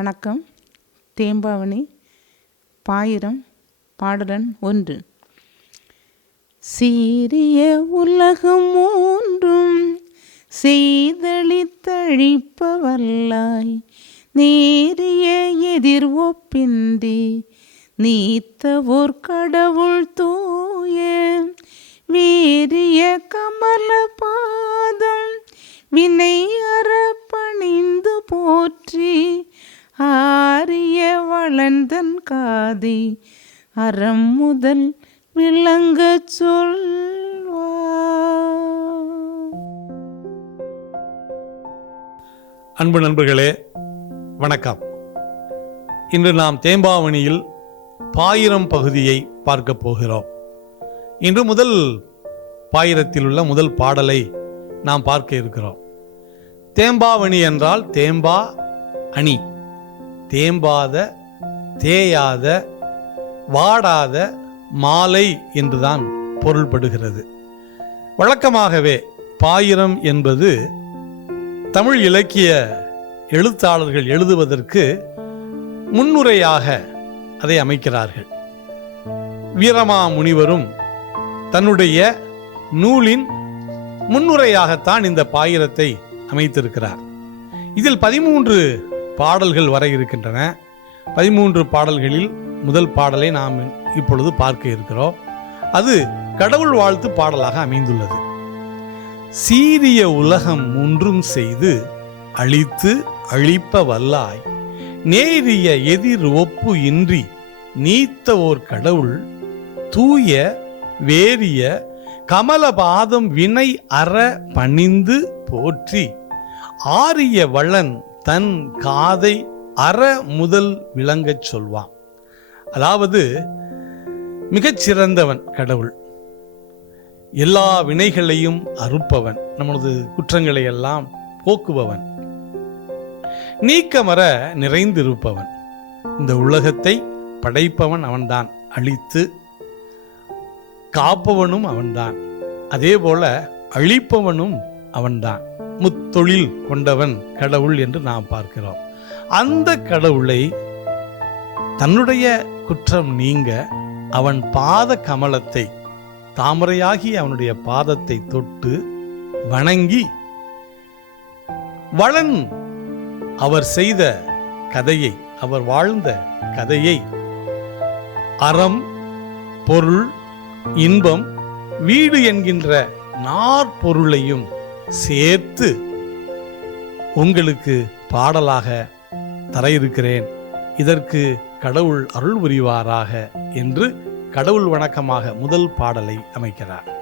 வணக்கம். தேம்பாவணி பாயிரம் பாடலன் ஒன்று. சீரிய உலகம் மூன்றும் செய்தளித்தழிப்பவல்லாய் நேரிய எதிர் ஒப்பின்றி நீத்த ஓர் கடவுள் தூய வேரிய கமல பாதம் வினை அற பணிந்து போற்றி ஆரிய வளர்ந்தன் காதி அறம் முதல் விளங்க சொல்வா அன்பு நண்பர்களே வணக்கம். இன்று நாம் தேம்பாவணியில் பாயிரம் பகுதியை பார்க்க போகிறோம். இன்று முதல் பாயிரத்தில் உள்ள முதல் பாடலை நாம் பார்க்க இருக்கிறோம். தேம்பாவணி என்றால் தேம்பா அணி. தேம்பாத தேயாத வாடாத மாலை என்றுதான் பொருள்படுகிறது. வழக்கமாகவே பாயிரம் என்பது தமிழ் இலக்கிய எழுத்தாளர்கள் எழுதுவதற்கு முன்னுரையாக அதை அமைக்கிறார்கள். வீரமா முனிவரும் தன்னுடைய நூலின் முன்னுரையாகத்தான் இந்த பாயிரத்தை அமைத்திருக்கிறார். இதில் பதிமூன்று பாடல்கள் வர இருக்கின்றன. பதிமூன்று பாடல்களில் முதல் பாடலை நாம் இப்பொழுது பார்க்க இருக்கிறோம். அது கடவுள் வாழ்த்து பாடலாக அமைந்துள்ளது. சீரிய உலகம் ஒன்றும் செய்து அழித்து அழிப்ப வல்லாய் நேரிய எதிர் ஒப்பு இன்றி நீத்த ஓர் கடவுள் தூய வேரிய கமலபாதம் வினை அற பணிந்து போற்றி ஆரிய வளன் தன் காதை அற முதல் விளங்கச் சொல்வான். அதாவது மிகச்சிறந்தவன் கடவுள். எல்லா வினைகளையும் அறுப்பவன். நமது குற்றங்களை எல்லாம் போக்குபவன். நீக்கமர நிறைந்திருப்பவன். இந்த உலகத்தை படைப்பவன் அவன்தான். அழித்து காப்பவனும் அவன்தான். அதே போல அழிப்பவனும் அவன்தான். முத்தொழில் கொண்டவன் கடவுள் என்று நாம் பார்க்கிறோம். அந்த கடவுளை தன்னுடைய குற்றம் நீங்க அவன் பாத கமலத்தை தாமரையாகி அவனுடைய பாதத்தை தொட்டு வணங்கி வளன் அவர் செய்த கதையை அவர் வாழ்ந்த கதையை அறம் பொருள் இன்பம் வீடு என்கின்ற நாற்பொருளையும் சேர்த்து உங்களுக்கு பாடலாக தர இருக்கிறேன் இதற்கு கடவுள் அருள் புரிவாராக என்று கடவுள் வணக்கமாக முதல் பாடலை அமைக்கிறார்.